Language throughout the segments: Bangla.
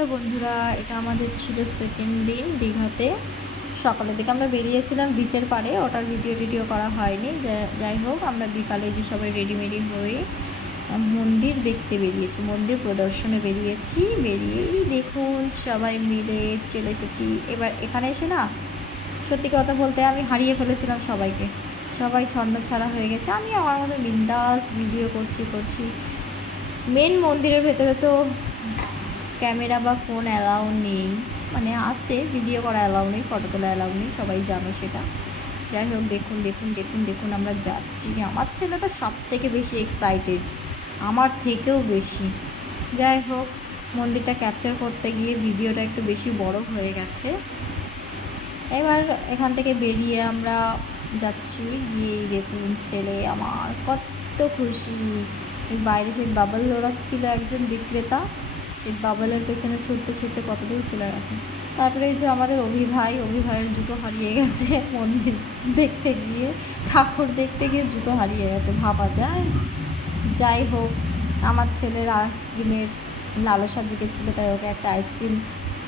হ্যালো বন্ধুরা, এটা আমাদের ছিল সেকেন্ড দিন দীঘাতে। সকালের দিকে আমরা বেরিয়েছিলাম বিচের পাড়ে, ওটার ভিডিও করা হয়নি। যাই হোক, আমরা বিকালে যে সবাই রেডিমেডি হয়ে মন্দির দেখতে বেরিয়েছি, মন্দির প্রদর্শনে বেরিয়েছি। বেরিয়েই দেখুন সবাই মিলে চলে এসেছি। এবার এখানে এসে না, সত্যি কথা বলতে আমি হারিয়ে ফেলেছিলাম সবাইকে। সবাই ছন্ন ছাড়া হয়ে গেছে, আমি আমার মতো বিন্দাস ভিডিও করছি। মেন মন্দিরের ভেতরে তো ক্যামেরা বা ফোন অ্যালাউ নেই, মানে আছে ভিডিও করা অ্যালাউ নেই, ফটো তোলা অ্যালাউ নেই, সবাই জানো সেটা। যাই হোক, দেখুন আমরা যাচ্ছি। আমার ছেলে তো সব থেকে বেশি এক্সাইটেড, আমার থেকেও বেশি। যাই হোক, মন্দিরটা ক্যাপচার করতে গিয়ে ভিডিওটা একটু বেশি বড় হয়ে গেছে। এবার এখান থেকে বেরিয়ে আমরা যাচ্ছি, গিয়েই দেখুন ছেলে আমার কত খুশি। এই বাইরে সেই বাবল লোড়াচ্ছিল একজন বিক্রেতা, সেই বাবলের পেছনে ছুটতে কত দূর চলে গেছে। তারপরে এই যে আমাদের অভি ভাইয়ের জুতো হারিয়ে গেছে মন্দির দেখতে গিয়ে, ঠাকুর দেখতে গিয়ে জুতো হারিয়ে গেছে, ভাবা যায়। যাই হোক, আমার ছেলের আইসক্রিমের লালসা জেগেছিল, তাই ওকে একটা আইসক্রিম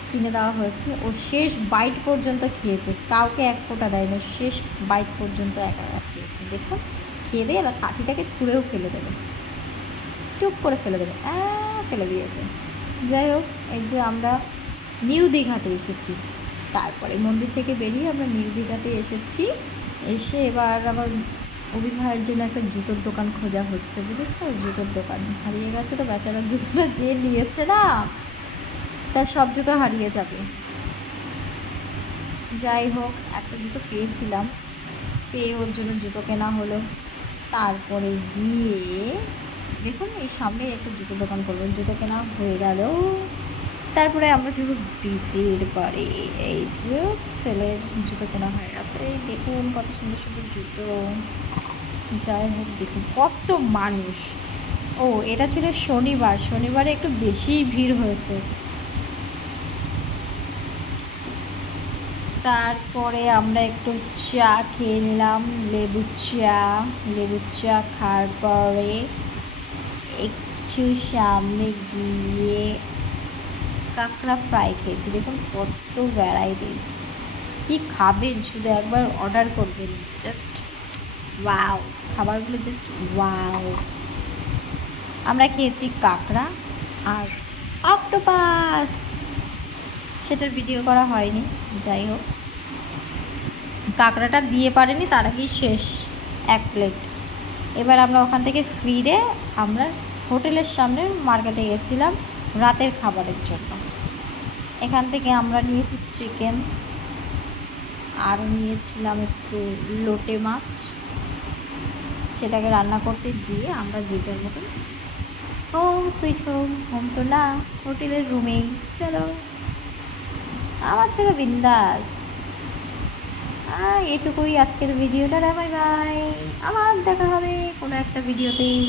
কিনে দেওয়া হয়েছে। ও শেষ বাইট পর্যন্ত খেয়েছে, কাউকে এক ফোঁটা দেয়নি, শেষ বাইট পর্যন্ত একা খেয়েছে। দেখুন, খেয়ে দিয়ে কাঠিটাকে ছুঁড়েও ফেলে দেবে, টুপ করে ফেলে দেবে, ফেলে দিয়েছে। যাই হোক, এই যে আমরা নিউ দীঘাতে এসেছি। তারপরে মন্দির থেকে বেরিয়ে আমরা নিউ দীঘাতে এসেছি। এসে এবার আবার অভিভায়ের জন্য একটা জুতোর দোকান খোঁজা হচ্ছে, বুঝেছো? জুতোর দোকান হারিয়ে গেছে তো, বেচারার জুতোটা যে নিয়েছে না, তার সব জুতো হারিয়ে যাবে। যাই হোক, একটা জুতো পেয়েছিলাম, পেয়ে ওর জন্য জুতো কেনা হলো। তারপরে গিয়ে দেখুন, এই সামনে একটা জুতো দোকান করবো, জুতো কেনা হয়ে গেল। তারপরে আমরা যাবো বিচের পাড়ে। এই যে ছেলের জুতো কেনা হয়ে গেছে, দেখুন কত সুন্দর জুতো। যাই হোক, দেখুন কত মানুষ। ও, এটা ছিল শনিবারে একটু বেশি ভিড় হয়েছে। তারপরে আমরা একটু চা খেয়ে নিলাম, লেবু চা খাওয়ার পরে একটু সামনে গিয়ে কাঁকড়া ফ্রাই খেয়েছি। দেখুন কত ভ্যারাইটিস, কি খাবেন শুধু একবার অর্ডার করবেন, জাস্ট ওয়াও, খাবারগুলো জাস্ট ওয়াও। আমরা খেয়েছি কাঁকড়া আর অক্টোপাস, সেটার ভিডিও করা হয়নি। যাই হোক, কাঁকড়াটা দিয়ে পারেনি, তার আগেই শেষ এক প্লেট। এবার আমরা ওখান থেকে ফিরে আমরা হোটেলের সামনের মার্কেটে গেছিলাম রাতের খাবারের জন্য। এখান থেকে আমরা নিয়েছি চিকেন, আর নিয়েছিলাম একটু লোটে মাছ। সেটাকে রান্না করতে দিয়ে আমরা যে যার মতন হোম সুইট হোম তো না, হোটেলের রুমেই চলো। আমার ছিল বিন্দাস। এটুকুই আজকের ভিডিওটা। বাই বাই, আবার দেখা হবে কোনো একটা ভিডিওতেই।